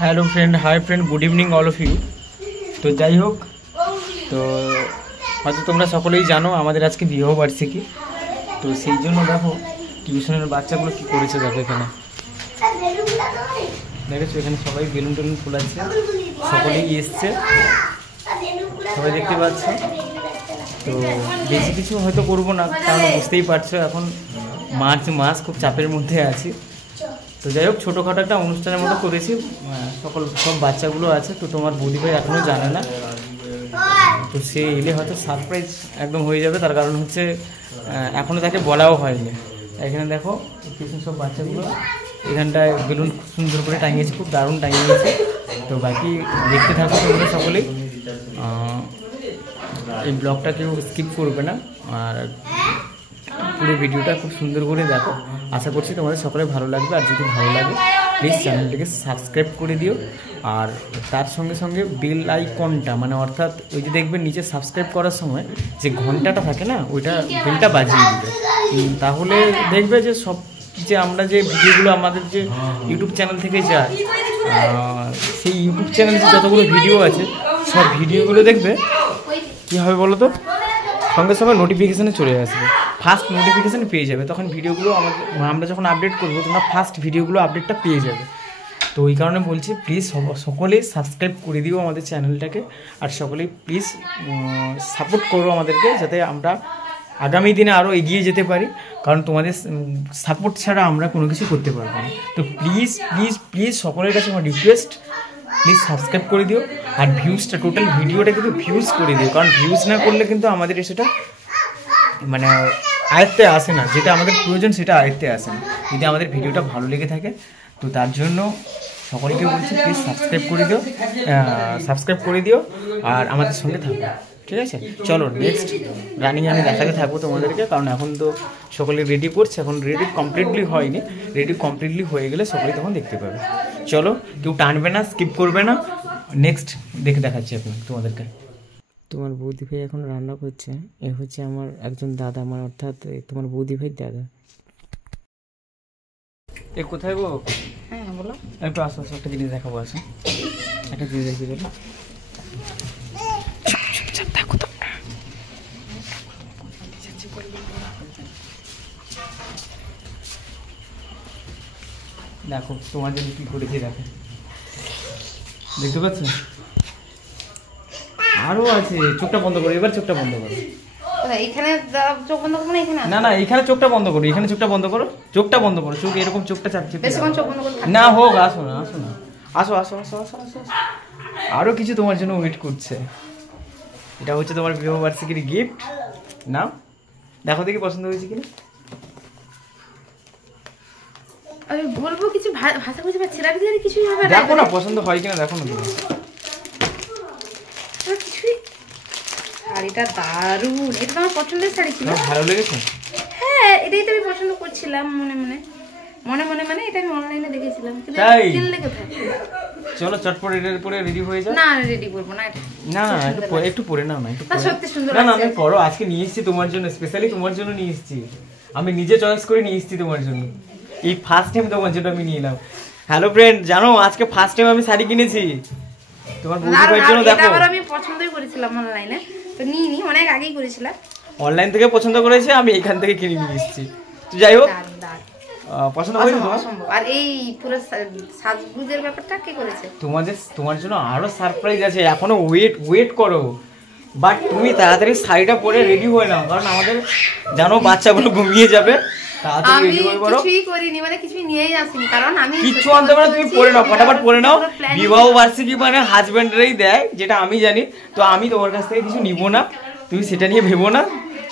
Hello friend, high friend, good evening all of you. तो যাই হোক, তো হয়তো তোমরা সকলেই জানো আমাদের আজকে বিবাহ বার্ষিকী। তো সেই জন্য দেখো টিউশনের বাচ্চাগুলো কি করেছে। দেখো এখানে দেখেছো, এখানে সবাই বেলুন টেলুন ফুলাচ্ছে, সকলেই এসছে, সবাই দেখতে পাচ্ছ। তো বেশি কিছু হয়তো করবো না, কারণ বুঝতেই পারছো এখন মার্চ মাস, খুব চাপের মধ্যে আছি। তো যাই হোক, ছোটোখাটো একটা অনুষ্ঠানের মতো করেছি, সব বাচ্চাগুলো আছে। তো তোমার বৌদিভাই এখনও জানে না, তো সে এলে হয়তো সারপ্রাইজ একদম হয়ে যাবে। তার কারণ হচ্ছে এখনও তাকে বলাও হয়নি। এখানে দেখো কিছু সব বাচ্চাগুলো এখানটায় বেলুন খুব সুন্দর করে টাঙিয়েছে, খুব দারুণ টাঙিয়েছে। তো বাকি দেখতে থাকো তোমরা সকলেই, এই ব্লগটা কেউ স্কিপ করবে না, আর পুরো ভিডিওটা খুব সুন্দর করে দেখো। আশা করছি তোমাদের সকলে ভালো লাগবে। আর যদি ভালো লাগে প্লিজ চ্যানেলটিকে সাবস্ক্রাইব করে দিও, আর তার সঙ্গে সঙ্গে বেল আইকনটা, মানে অর্থাৎ ওই যে দেখবে নিচে সাবস্ক্রাইব করার সময় যে ঘন্টাটা থাকে না, ওইটা বেলটা বাজিয়ে দিবে। তাহলে দেখবে যে সব যে আমরা যে ভিডিওগুলো আমাদের যে ইউটিউব চ্যানেল থেকে যায়, সেই ইউটিউব চ্যানেলে যে যতগুলো ভিডিও আছে সব ভিডিওগুলো দেখবে কী হবে বলো তো, সঙ্গে সঙ্গে নোটিফিকেশানে চলে আসবে, ফার্স্ট নোটিফিকেশান পেয়ে যাবে। তখন ভিডিওগুলো আমরা যখন আপডেট করবো তোমরা ফার্স্ট ভিডিওগুলো আপডেটটা পেয়ে যাবে। তো ওই কারণে বলছি প্লিজ সকলেই সাবস্ক্রাইব করে দিও আমাদের চ্যানেলটাকে, আর সকলেই প্লিজ সাপোর্ট করো আমাদেরকে, যাতে আমরা আগামী দিনে আরও এগিয়ে যেতে পারি। কারণ তোমাদের সাপোর্ট ছাড়া আমরা কোনো কিছু করতে পারবো না। তো প্লিজ প্লিজ প্লিজ সকলের কাছে আমার রিকোয়েস্ট, প্লিজ সাবস্ক্রাইব করে দিও। আর ভিউজটা, টোটাল ভিডিওটা কিন্তু ভিউজ করে দিও, কারণ ভিউজ না করলে কিন্তু আমাদের সেটা মানে আয়ত্তে আসে না, যেটা আমাদের প্রয়োজন সেটা আয়ত্তে আসে না যদি আমাদের ভিডিওটা ভালো লেগে থাকে। তো তার জন্য সকলকে বলছি প্লিজ সাবস্ক্রাইব করে দিও আর আমাদের সঙ্গে থাকো, ঠিক আছে? চলো নেক্সট রানিং আমি দেখাতে থাকবো তোমাদেরকে, কারণ এখন তো সকলে রেডি করছে, এখন রেডি কমপ্লিটলি হয়নি, রেডি কমপ্লিটলি হয়ে গেলে সকলে তখন দেখতে পাবে। চলো, কেউ টানবে না, স্কিপ করবে না, নেক্সট দেখাচ্ছি তোমাদেরকে। তোমার বৌদি ভাই এখন রান্না করছে, এ হচ্ছে আমার একজন দাদা, আমার অর্থাৎ তোমার বৌদি ভাই দাদা। এ কোথায় গো? হ্যাঁ বলো। একটু আসো, একটা জিনিস দেখাবো, আসো একটা জিনিস দেখি বলো। দেখো তোমরা, দেখো তোমার জন্য কি করেছি, দেখো দেখতে পাচ্ছ? আরো আছে, চোখটা বন্ধ করো, এবার চোখটা বন্ধ করো। এখানে চোখ বন্ধ করো না, এখানে না না, এখানে চোখটা বন্ধ করো, এখানে চোখটা বন্ধ করো, চোখটা বন্ধ করো, চোখ এরকম চোখটা চাপছে না, হোক, আসো না, আসো না, আসো আসো আসো আসো আসো। আরো কিছু তোমার জন্য ওয়েট করছে। এটা হচ্ছে তোমার বিবাহ বার্ষিকীর গিফট, নাও দেখো দেখি পছন্দ হয়েছে কিনা। আমি বলবো কিছু ভাষা বুঝতে পারছি না, কিছু দেখো না পছন্দ হয় কিনা, দেখো না তুমি। শাড়িটা দারুণ, এটা তো আমার পছন্দের শাড়ি ছিল। ভালো লেগেছে? হ্যাঁ, এটাই তো আমি পছন্দ করছিলাম মনে মনে মানে এটা আমি অনলাইনে দেখেছিলাম, কিন্তু কিনলে কোথায়? চলো চটপট এটার পরে রেডি হয়ে যাও। না রেডি করব না, না একটু পরে নাও না, একটু সত্যি সুন্দর না, আমি পরো, আজকে নিয়ে এসেছি তোমার জন্য, স্পেশালি তোমার জন্য নিয়ে এসেছি, আমি নিজে চয়েস করে নিয়ে এসেছি তোমার জন্য, এই ফার্স্ট টাইম তোমার জন্য আমি নিয়ে এলাম। হ্যালো ফ্রেন্ড, জানো আজকে ফার্স্ট টাইম আমি শাড়ি কিনেছি তোমার বৌদি ভাইয়ের জন্য। দেখো এটা আমি পছন্দই করেছিলাম অনলাইনে, তো নিইনি, অনেক আগেই করেছিলাম, অনলাইন থেকে পছন্দ করেছে, আমি এখান থেকে কিনে নিয়ে এসেছি। তো যাই হোক, পছন্দ হয়েছে তোমার? আর এই পুরো সাজগুজের ব্যাপারটা কে করেছে? তোমার জন্য আরো সারপ্রাইজ আছে, এখনো ওয়েট করো, বাট তুমি তাড়াতাড়ি শাড়িটা পরে রেডি হয়ে নাও, কারণ আমাদের জানো বাচ্চাগুলো ঘুমিয়ে যাবে। আমি কিছুই করিনি, মানে কিছুই নিয়েই আসিনি, কারণ আমি কিছু আনতে পারো, তুমি পরে নাও, ফটাফট পরে নাও। বিবাহ বার্ষিকী মানে হাজবেন্ডরাই দেয়, যেটা আমি জানি, তো আমি তোমার কাছ থেকে কিছু নিব না, তুমি সেটা নিয়ে ভেবো না।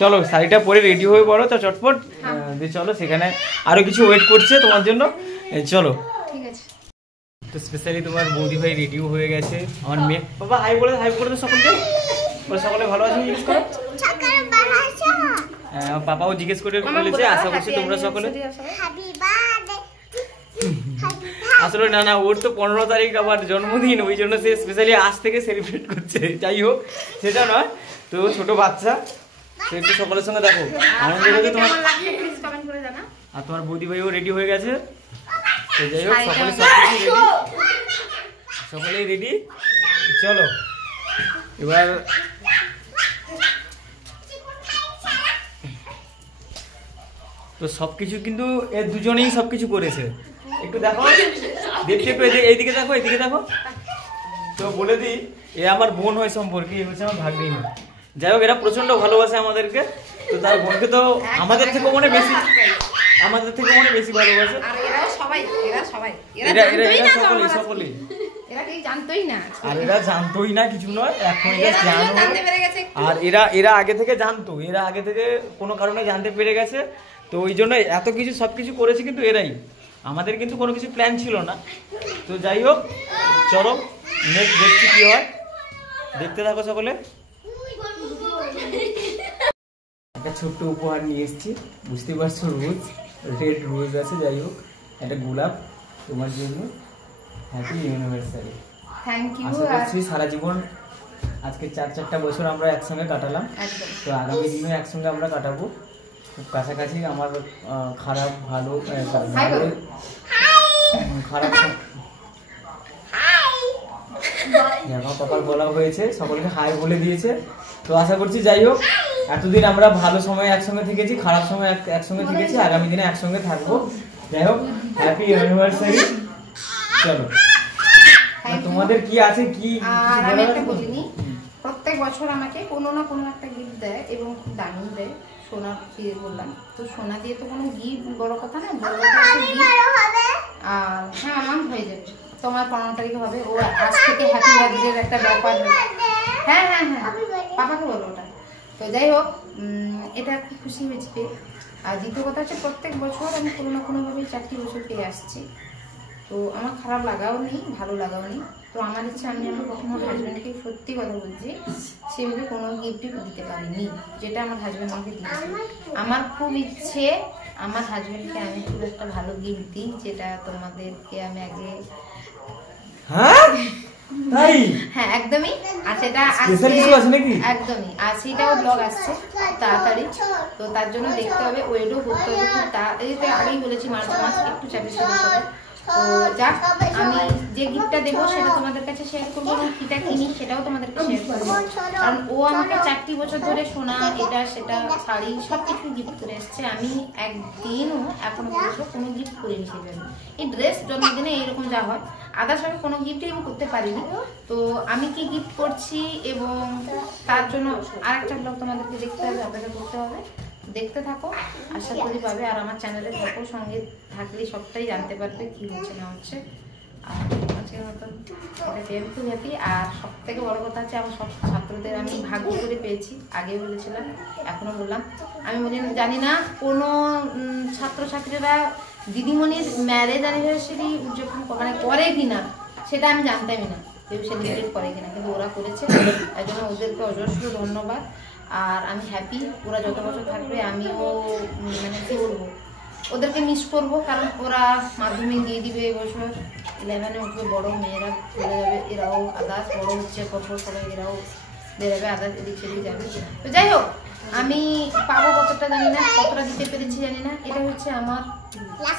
চলো শাড়িটা পরে রেডি হয়ে পড়ো তো চটপট, চলো সেখানে আরো কিছু ওয়েট করছে তোমার জন্য, চলো। ঠিক আছে। তো স্পেশালি তোমার বৌদি ভাই রেডিও হয়ে গেছে, আমার মেয়ে। বাবা হাই বলে তো সকলকে, সকলে ভালো আছো জিজ্ঞেস করো। পাপাও জিজ্ঞেস করে বলেছে, আশা করছি তোমরা সকলে। আসলে না, ওর তো 15 তারিখ আবার জন্মদিন, ওই জন্য সে স্পেশালি আজ থেকে সেলিব্রেট করছে। যাই হোক, সেটা নয়, তো ছোট বাচ্চা, সে একটু সকলের সঙ্গে দেখো আনন্দ হয়েছে তোমার। আর তোমার বৌদি ভাইও রেডি হয়ে গেছে, তো যাই হোক সকলেই রেডি, চলো এবার তো সবকিছু কিন্তু এর দুজনেই সবকিছু করেছে। একটু দেখো দেখতে, একটু এইদিকে দেখো, এইদিকে দেখো। তো বলে দিই, এ আমার বোন হয় সম্পর্কে, এ হচ্ছে আমার ভাগ্নিমা। যাই হোক, এরা প্রচন্ড ভালোবাসে আমাদেরকে। তো তার বোনকে তো আমাদের থেকে মনে বেশি ভালোবাসে। সকলেই আর এরা জানতোই না কিছু নয়, এখন আর এরা আগে থেকে জানতো, এরা আগে থেকে কোনো কারণে জানতে পেরে গেছে। তো ওই জন্য এত কিছু সবকিছু করেছে কিন্তু এরাই, আমাদের কিন্তু কোনো কিছু প্ল্যান ছিল না। তো যাই হোক, চলো নেক্সট দেখছি কি হয়, দেখতে থাকো সকলে। একটা ছোট্ট উপহার নিয়ে এসেছি, বুঝতে পারছো, রোজ রেড রোজ আছে। যাই হোক, একটা গোলাপ তোমার জন্য, হ্যাপি ইউনিভার্সারি। Thank you. আশা করছি সারা জীবন, আজকে 4 বছর আমরা একসঙ্গে কাটালাম, তো আগামী দিনে একসঙ্গে আমরা কাটাবো খুব কাছাকাছি। আমার খারাপ ভালো পাপার বলা হয়েছে, সকলকে হাই বলে দিয়েছে। তো আশা করছি, যাই হোক, এতদিন আমরা ভালো সময় একসঙ্গে থেকেছি, খারাপ সময় একসঙ্গে থেকেছি, আগামী দিনে একসঙ্গে থাকবো। যাই হোক, হ্যাপি অ্যানিভার্সারি। চলো, তোমাদের কি আছে কি? আমি একটা বলিনি, প্রত্যেক বছর আমাকে কোনো না কোনো একটা গিফট দেয় এবং খুব দামি দেয়। সোনা দিয়ে বললাম, তো সোনা দিয়ে তো কোনো গিফট বড় কথা না, বড় কথা আর হ্যাঁ আমার হয়ে যাবে, তোমার 15 তারিখে হবে। ও আজ থেকে হ্যাপি বার্থডের একটা ব্যাপার। হ্যাঁ হ্যাঁ হ্যাঁ, পাপাকে বলো ওটা। তো যাই হোক, এটা খুব খুশি হয়েছি পেয়ে। আর দ্বিতীয় কথা হচ্ছে, প্রত্যেক বছর আমি কোনো না কোনোভাবে 4টি বছর পেয়ে আসছি। তো আমার খারাপ লাগাও নেই, ভালো লাগাও নেই। তো আমার ইচ্ছা, আমি আমার কখনো হাজব্যান্ডকে সত্যি কথা বলছি, সেভাবে কোনো গিফটই দিতে পারিনি, যেটা আমার হাজব্যান্ড আমাকে দিয়েছে। আমার খুব ইচ্ছে আমার হাজব্যান্ডকে আমি খুব একটা ভালো গিফট দিই, যেটা তোমাদেরকে আমি আগে হ্যাঁ একদমই। আর সেটা একদমই, আর সেটাও ব্লগ আসছে তাড়াতাড়ি, তো তার জন্য দেখতে হবে, ওয়েটও করতে হবে খুব তাড়াতাড়ি। আগেই বলেছি মার্চ মাস একটু চাপে ছিল সবাই। তো যাক, আমি যে গিফটটা দেবো সেটা তোমাদের কাছে শেয়ার করবো, এবং কিটা কিনি সেটাও তোমাদেরকে শেয়ার করবো। কারণ ও আমাকে 4টি বছর ধরে সোনা, এটা সেটা, শাড়ি সব কিছু গিফট করে এসছে। আমি একদিনও এখনো পর্যন্ত কোনো গিফট করিনি সেভাবে। এই ড্রেস, জন্মদিনে এইরকম যা হয়, আদার্স আমি কোনো গিফটই আমি করতে পারিনি। তো আমি কি গিফট করছি, এবং তার জন্য আরেকটা ব্লগ তোমাদেরকে দেখতে হবে, অপেক্ষা করতে হবে। দেখতে থাকো, আশা করি পাবে। আর আমার চ্যানেলে থাকো, সঙ্গে থাকলে সবটাই জানতে পারবে কি হচ্ছে না হচ্ছে। আর আজকের মতন এটা খুব হ্যাপি। আর সব থেকে বড় কথা হচ্ছে, আমার সব ছাত্রদের আমি ভাগ্য করে পেয়েছি। আগে বলেছিলাম, এখনো বললাম, আমি জানি না কোনো ছাত্রছাত্রীরা দিদিমণির ম্যারেজ অ্যানিভার্সারি উদযাপন মানে করে কিনা, সেটা আমি জানতামই না, সেলিব্রেট করে কিনা, কিন্তু ওরা করেছে। তাই জন্য ওদেরকে অজস্র ধন্যবাদ। আর আমি হ্যাপি, ওরা যত বছর থাকবে আমিও মানে কী বলবো, ওদেরকে মিস করবো। কারণ ওরা মাধ্যমিক দিয়ে দিবে এবছর, 11-এ উঠবে, বড় মেয়েরা চলে যাবে, এরাও আদার্স বড় হচ্ছে, কঠোর সবাই এরাও বেরোবে, আদার্স এদিক সেদিক যাবে। তো যাই হোক, আমি পাবো কতটা জানি না, কতটা দিতে পেরেছি জানি না। এটা হচ্ছে আমার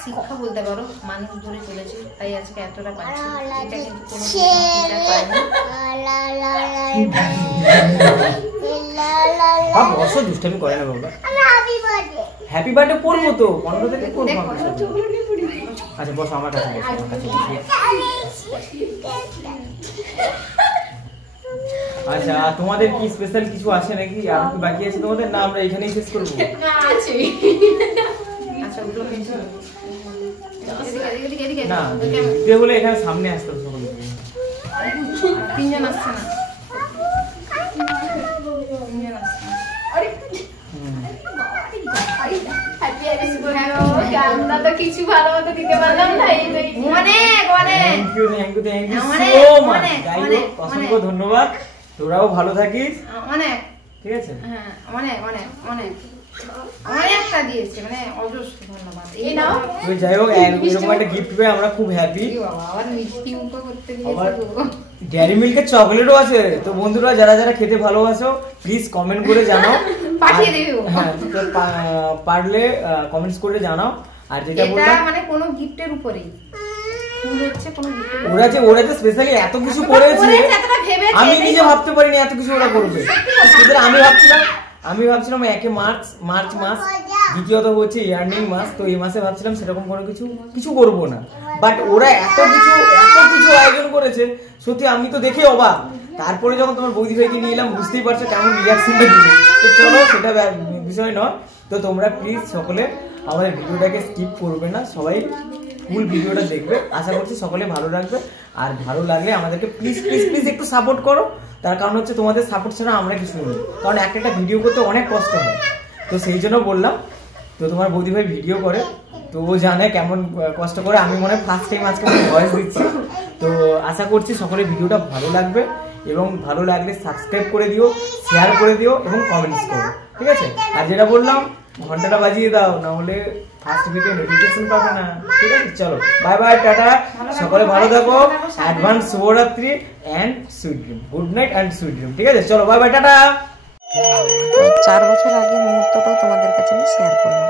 শিক্ষা বলতে পারো, মানুষ ধরে চলেছি, তাই আজকে এতটা পাচ্ছি। এটা কিন্তু কোনো দুষ্টামি করে না বাবা। হ্যাপি বার্থডে করবো তো, 15 থেকে করবো। আচ্ছা বস, আমার কাছে আচ্ছা, তোমাদের কি স্পেশাল কিছু আছে নাকি? আর কি বাকি আছে তোমাদের? না আমরা এখানেই শেষ করবো? না আছে। আচ্ছা ওগুলো না, দিতে হলে এখানে সামনে আসতে হবে। সকলে 3জন আসছে না, 3জন আসছে না। আমরা তো কিছু ভালো মতো দিতে পারলাম না। অনেক অনেক থ্যাংক ইউ সো মাচ। অসংখ্য ধন্যবাদ, তোরাও ভালো থাকিস। অনেক ঠিক আছে, হ্যাঁ অনেক অনেক অনেক অনেকটা দিয়েছে, মানে অজস্র ধন্যবাদ। এই নাও, তুই যাই হোক, এরকম একটা গিফট পেয়ে আমরা খুব হ্যাপি। আবার মিষ্টি মুখ করতে দিয়েছে, ডেয়ারি মিল্কের চকলেটও আছে। তো বন্ধুরা, যারা যারা খেতে ভালোবাসো প্লিজ কমেন্ট করে জানাও, পাঠিয়ে দেবো। হ্যাঁ, তো পারলে কমেন্টস করে জানাও। আর যেটা বললাম, মানে কোনো গিফটের উপরেই ফুল হচ্ছে কোনো ওরা যে স্পেশালি এত কিছু করেছে আমি নিজে ভাবতে পারিনি এত কিছু ওরা করবে। আমি ভাবছিলাম একে মার্চ মাস, দ্বিতীয়ত হচ্ছে ইয়ার্নিং মাস, তো এই মাসে ভাবছিলাম সেরকম কোনো কিছু করবো না, বাট ওরা এত কিছু আয়োজন করেছে সত্যি আমি তো দেখে অবাক। তারপরে যখন তোমার বৌদি ভাইকে নিয়ে এলাম বুঝতেই পারছো কেমন রিয়াকশনটা দিবে। তো চলো সেটা বিষয় নয়। তো তোমরা প্লিজ সকলে আমাদের ভিডিওটাকে স্কিপ করবে না, সবাই ফুল ভিডিওটা দেখবে, আশা করছি সকলে ভালো লাগবে। আর ভালো লাগলে আমাদেরকে প্লিজ প্লিজ প্লিজ একটু সাপোর্ট করো, তার কারণ হচ্ছে তোমাদের সাপোর্ট ছাড়া আমরা কিছু নেই, কারণ একটা ভিডিও করতে অনেক কষ্ট হয়। তো সেই জন্য বললাম। তো তোমার বৌদি ভাই ভিডিও করে, তো ও জানে কেমন কষ্ট করে, আমি মনে হয় ফার্স্ট টাইম আজকে ভয়েস দিচ্ছি। তো আশা করছি সকলে ভিডিওটা ভালো লাগবে, এবং ভালো লাগলে সাবস্ক্রাইব করে দিও, শেয়ার করে দিও এবং কমেন্টস করো, ঠিক আছে? আর যেটা বললাম ঘন্টাটা বাজিয়ে দাও, না হলে ফার্স্ট ভিডিও নোটিফিকেশন পাবে না, ঠিক আছে? চলো বাই বাই, টাটা, সকলে ভালো থাকো, অ্যাডভান্স শুভরাত্রি and sweet dream, good night and sweet dream, ঠিক আছে? চলো বাই বাই, টাটা। 4 বছর আগের মুহূর্তটাও তোমাদের কাছে আমি শেয়ার করলাম।